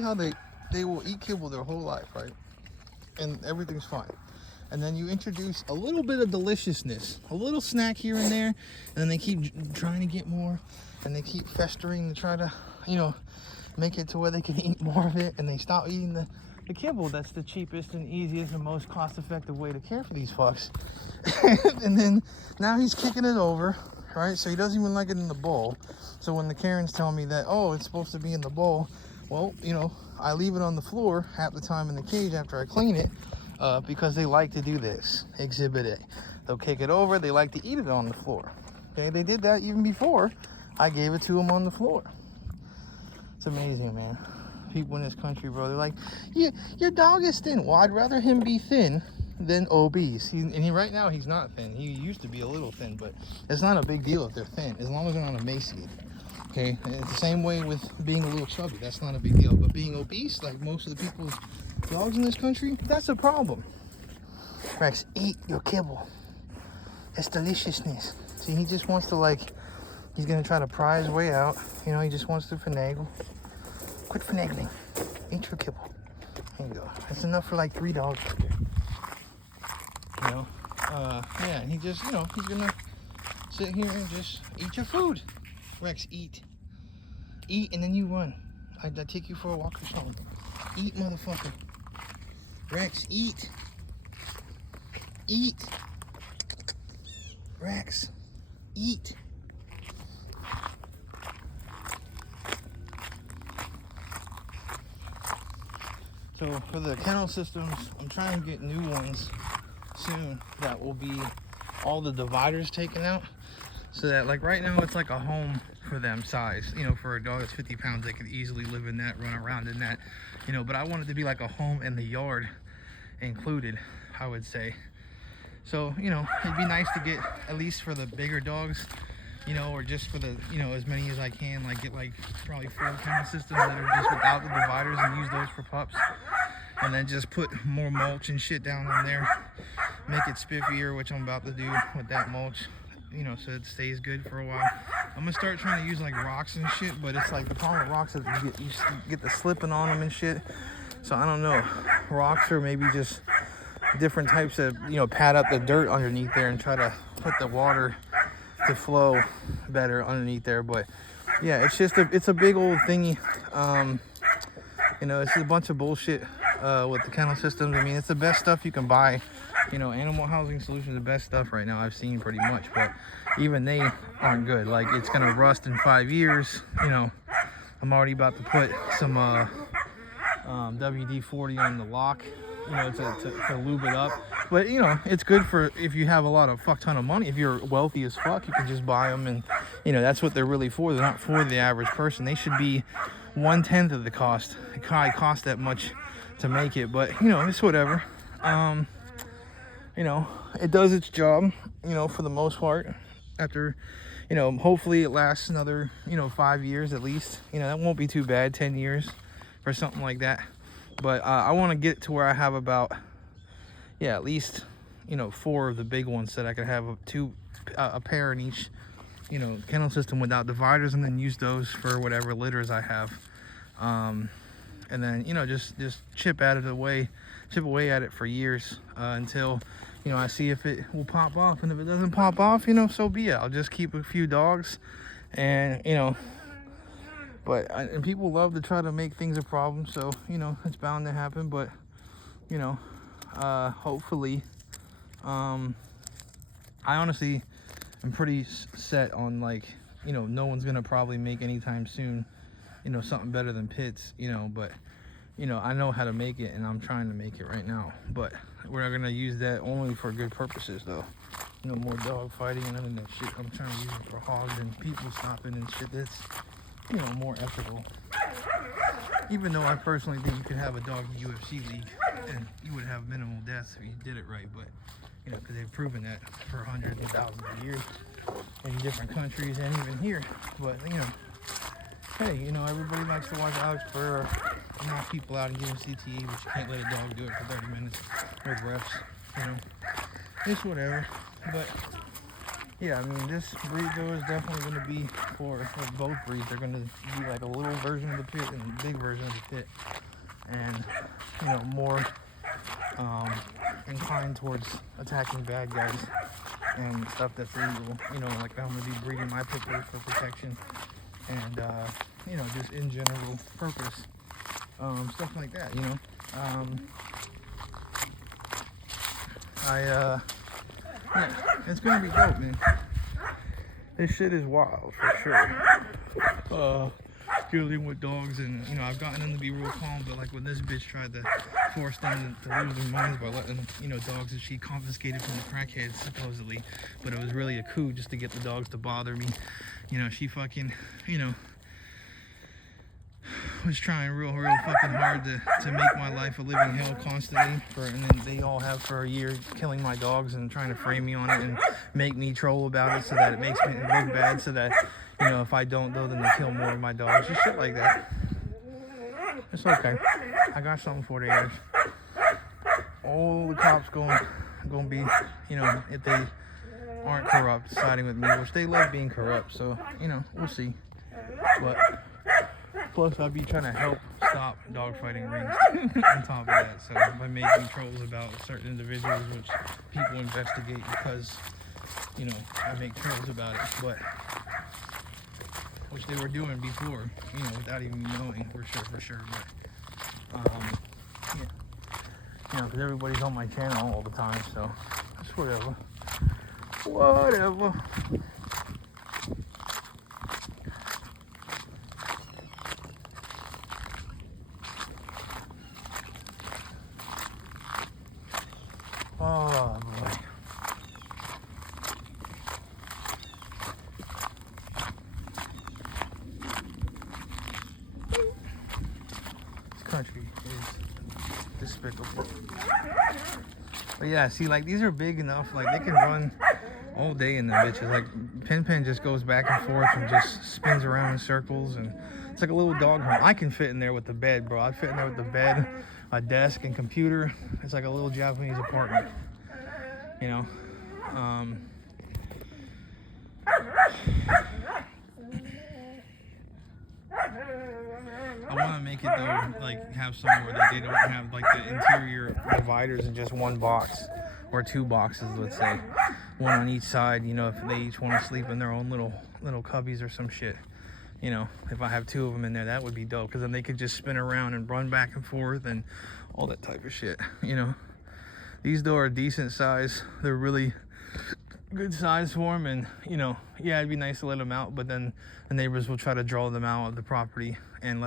How they will eat kibble their whole life, right? And everything's fine. And then you introduce a little bit of deliciousness, a little snack here and there, and then they keep trying to get more, and they keep festering to try to, make it to where they can eat more of it, and they stop eating the kibble. That's the cheapest and easiest and most cost-effective way to care for these fucks. And then now he's kicking it over, right? So he doesn't even like it in the bowl. So when the Karens tell me that, oh, it's supposed to be in the bowl, well, I leave it on the floor half the time in the cage after I clean it, because they like to do this. Exhibit A. They'll kick it over. They like to eat it on the floor. Okay, they did that even before I gave it to them on the floor. It's amazing, man. People in this country, bro, they're like, your dog is thin. Well, I'd rather him be thin than obese. Right now, he's not thin. He used to be a little thin, but it's not a big deal if they're thin, as long as they're not emaciated. Okay, and it's the same way with being a little chubby. That's not a big deal. But being obese, like most of the people's dogs in this country, that's a problem. Rex, eat your kibble. It's deliciousness. See, he just wants to, he's gonna try to pry his way out. He just wants to finagle. Quit finagling. Eat your kibble. There you go. That's enough for like 3 dogs right there. Yeah, and he just, he's gonna sit here and just eat your food. Rex, eat. Eat, and then you run. I take you for a walk or something. Eat, motherfucker. Rex, eat. Eat. Rex, eat. So for the kennel systems, I'm trying to get new ones soon that will be all the dividers taken out, so that right now it's like a home for them size. For a dog that's 50 pounds, they could easily live in that, run around in that. But I want it to be like a home in the yard included, I would say. So it'd be nice to get, at least for the bigger dogs, or just for the, as many as I can, get probably 4 kennel systems that are just without the dividers, and use those for pups. And then just put more mulch and shit down in there, make it spiffier, which I'm about to do with that mulch, so it stays good for a while. I'm gonna start trying to use rocks and shit, but it's the problem with rocks is you get the slipping on them and shit. So I don't know, rocks, or maybe just different types of, pad up the dirt underneath there and try to put the water to flow better underneath there. But yeah, it's a big old thingy. It's a bunch of bullshit with the kennel systems. I mean, it's the best stuff you can buy. Animal Housing Solutions is the best stuff right now I've seen pretty much, but even they aren't good. It's gonna rust in 5 years. I'm already about to put some WD-40 on the lock, to lube it up. But it's good for if you have a lot of fuck ton of money. If you're wealthy as fuck, you can just buy them, and that's what they're really for. They're not for the average person. They should be 1/10 of the cost. It probably costs that much to make it, but it's whatever. It does its job, for the most part. After, hopefully it lasts another, 5 years at least. That won't be too bad, 10 years or something like that. But I want to get to where I have about, at least, 4 of the big ones, that I could have a pair in each, kennel system without dividers, and then use those for whatever litters I have. And then, just chip away at it for years, until, I see if it will pop off. And if it doesn't pop off, so be it. I'll just keep a few dogs, and, and people love to try to make things a problem, so it's bound to happen. But hopefully, I honestly am pretty set on no one's gonna probably make anytime soon something better than pits, but I know how to make it, and I'm trying to make it right now. But we're not gonna use that only for good purposes, though. No more dog fighting and none of that shit. I'm trying to use it for hogs and people stopping and shit. That's more ethical. Even though I personally think you could have a dog UFC league and you would have minimal deaths if you did it right. But because they've proven that for hundreds and thousands of years in different countries and even here. But hey, everybody likes to watch Alex Burr knock people out and give them CTE, but you can't let a dog do it for 30 minutes with refs. It's whatever. But yeah, I mean, this breed though is definitely going to be for both breeds. They're going to be like a little version of the pit and a big version of the pit, and you know, more inclined towards attacking bad guys and stuff that's illegal. You know, like I'm going to be breeding my pit bulls for protection and you know, just in general purpose, stuff like that. You know, yeah, it's gonna be dope, man. This shit is wild for sure. Dealing with dogs, and you know, I've gotten them to be real calm, but like when this bitch tried to force them to lose their minds by letting, you know, dogs that she confiscated from the crackheads supposedly, but it was really a coup just to get the dogs to bother me. You know, she fucking, you know, was trying real fucking hard to make my life a living hell constantly, and then they all have for a year killing my dogs and trying to frame me on it and make me troll about it so that it makes me look bad, so that, you know, if I don't though, then they kill more of my dogs, just shit like that. It's okay, I got something for the ass. All the cops gonna be, you know, if they aren't corrupt, siding with me, which they love being corrupt, so, you know, we'll see. But plus, I'll be trying to help stop dogfighting rings on top of that. So by making trolls about certain individuals, which people investigate because, you know, I make trolls about it, but which they were doing before, you know, without even knowing for sure. But yeah, you know, because everybody's on my channel all the time, so it's whatever. Oh boy. This country is despicable. But yeah, see, like these are big enough, like they can run all day in the bitches. Like Pin just goes back and forth and just spins around in circles, and it's like a little dog home. I can fit in there with the bed, bro. I'd fit in there with the bed, a desk, and computer. It's like a little Japanese apartment, you know. I want to make it though, like have somewhere that they don't have like the interior dividers in just one box or two boxes, let's say, one on each side. You know, if they each want to sleep in their own little cubbies or some shit. You know, if I have two of them in there, that would be dope, because then they could just spin around and run back and forth and all that type of shit. You know, these though are decent size. They're really good size for them, and you know, yeah, it'd be nice to let them out, but then the neighbors will try to draw them out of the property and let